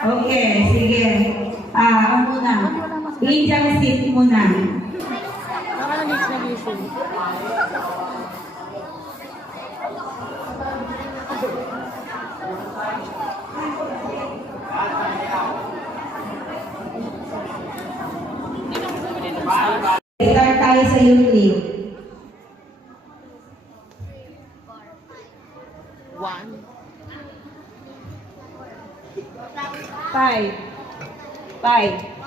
Okay, sige. Ang muna. Angel seat muna. Start tayo sa youth league. 1, 5. 5.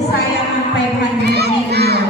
Sayang ang 500 million.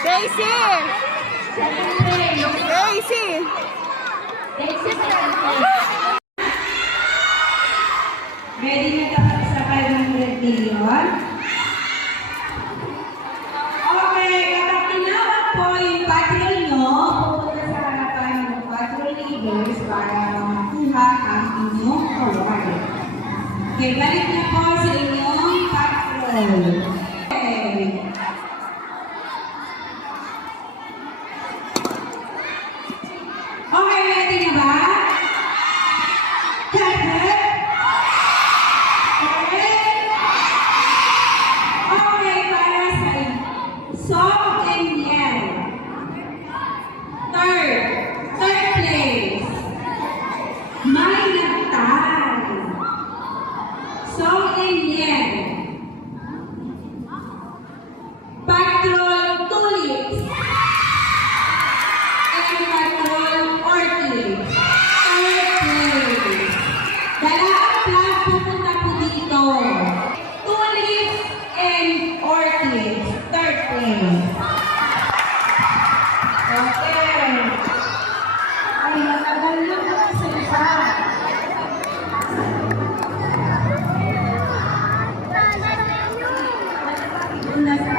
Daisy! Daisy! Ready na dapat sa 500 million? Okay, kapag tinawag po yung patrol nyo, pupunta sa harapan ng patrol leaders para makuha ang inyong award. Okay, balik na po sa inyong patrol. Okay. Okay, ready na ba? Cut! Okay, para sa Song and Yell. Third place. May Nagtay. Song and Yell. Patrol Tulips. And Patrol Orchids. Third place. Dalawang flag pupunta po dito. Tulips and orchids. Third place. Okay. Ay, matagal yun sa isa. Una sa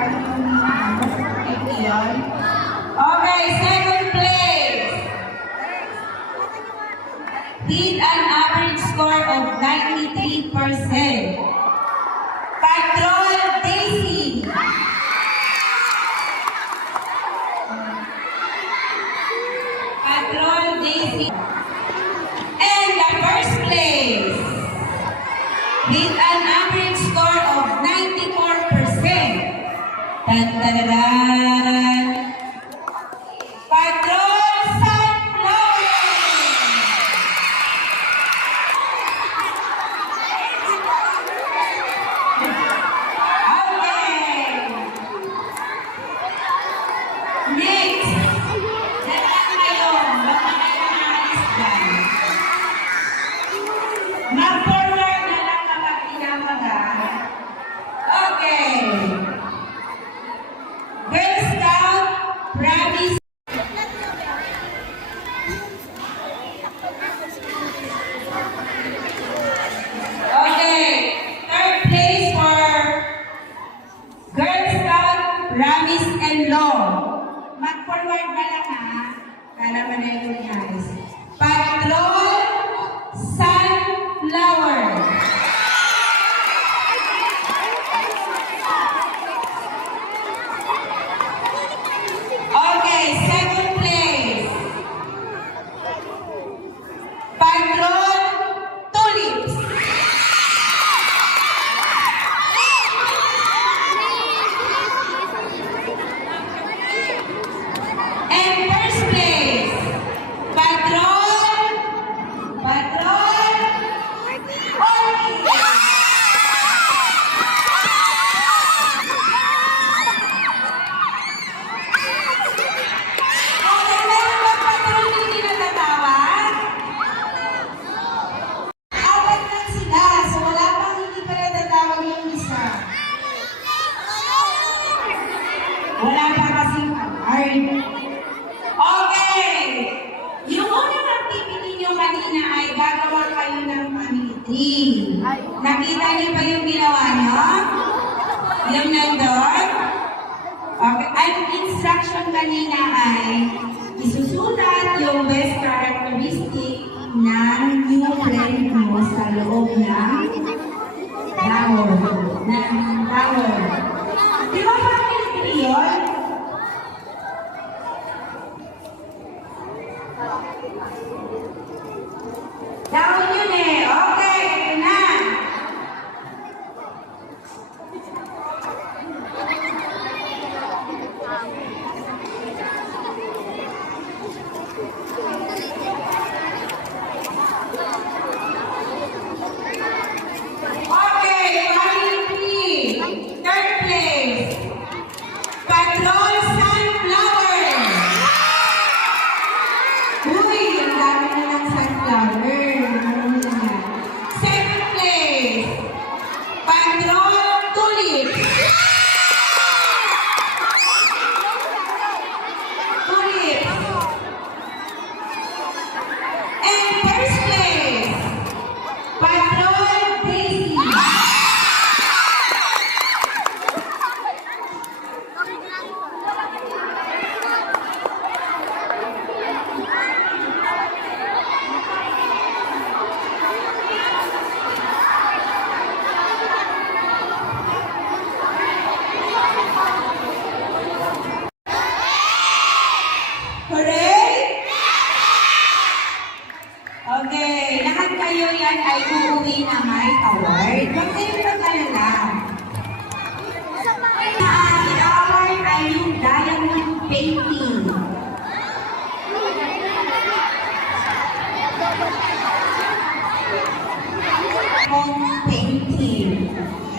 yun. Okay, second place. Did an average score of 93%. Patrol Daisy. Patrol Daisy. And the first place. With an average score of 94%. Tan-tararan. Patrol Sunflower. tayo ng family tree. Nakita niyo pa yung ginawa niyo? Yung nandun? Okay. Ang instruction kanina ay isusulat yung best characteristic ng new friend mo sa loob ng tower. Di ba family tree yun? Down yun eh. Okay, ito na. Okay, family tree. Third place. Patrol Sunflower. Uy, ang dami na ng sunflower. Marami na yan. Second place. Patrol Tulip. Tulip. And first place. Patrol Daisy. Hooray! Okay, lahat kayo yan ay uuwi na may award. Huwag kayong mag-alala. Ang award ay yung diamond painting. Diamond painting.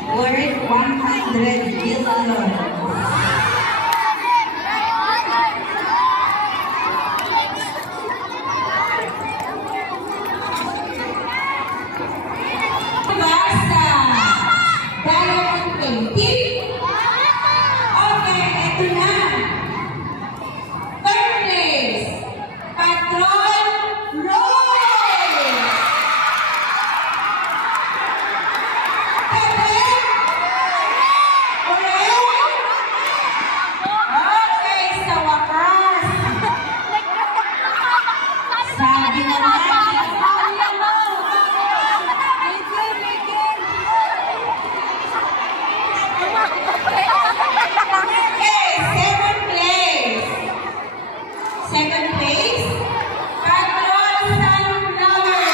Worth 100 billion. Basta! Diamond painting. Okay, eto na. Third place. Patrol Rose. Pepe? Ulit? Okay, sa wakas. Sabi na natin. Okay, second place. Second place, Patrol Sunflower.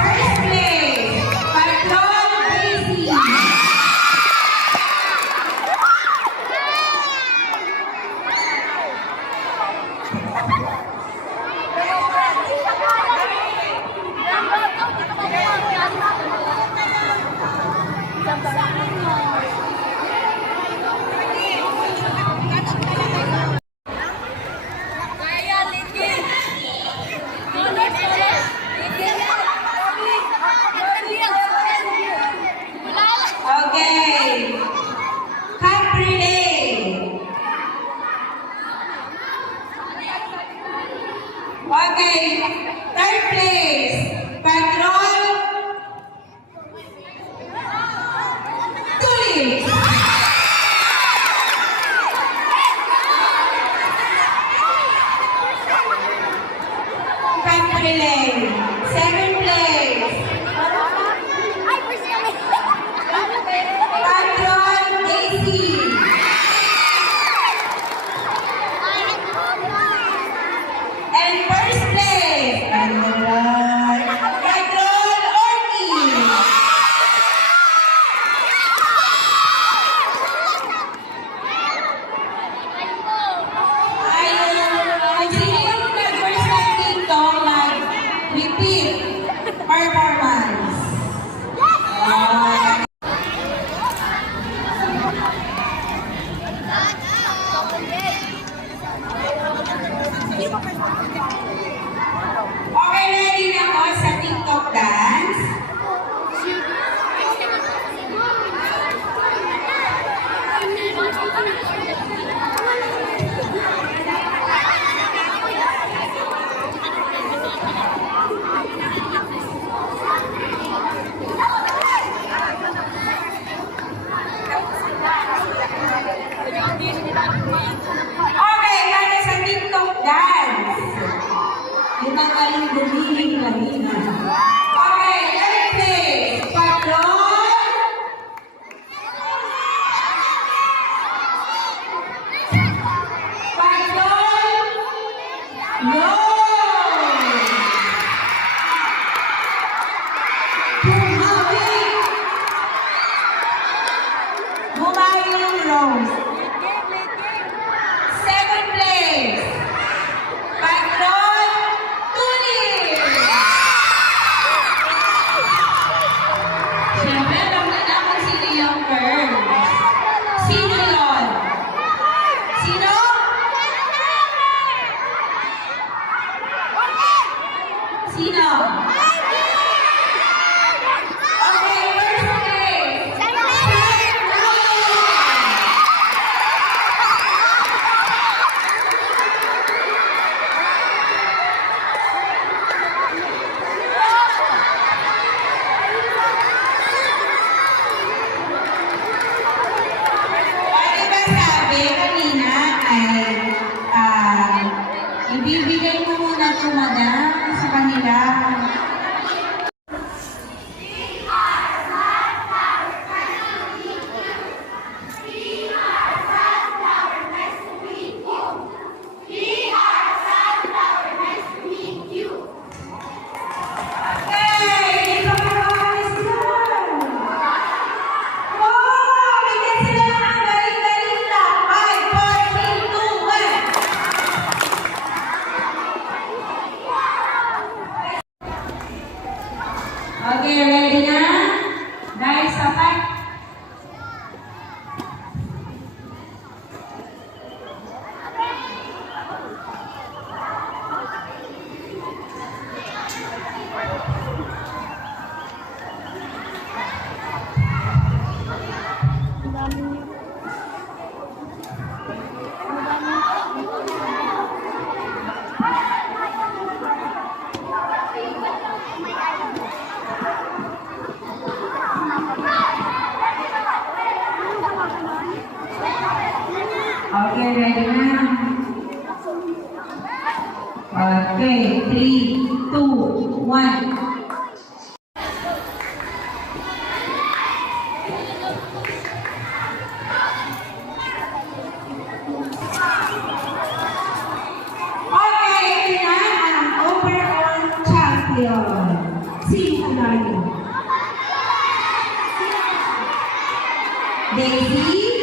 First place, Patrol Daisy. Okay. Caprile. Okay. Third place. Patrol Tulip. Caprile. Second place. Patrol Daisy. yung Rose. Second place. Patron Tulis. Siyempre, alam na naman sino yung girls. Sino yun? Sino? Sino? Okay, first place. Ano ba sabi kanina ay ibibigay mo muna ito, madam, sa kanila. Okay, ito pa mga sila. Wow, bigyan sila ng galing-galing na. 5, 4, 3, 2, 1. Okay, ready na? Dahil sapat. Okay, ready na? Okay, 3, 2, 1. Okay, ito na ang overall champion. Sino tayo? Daisy?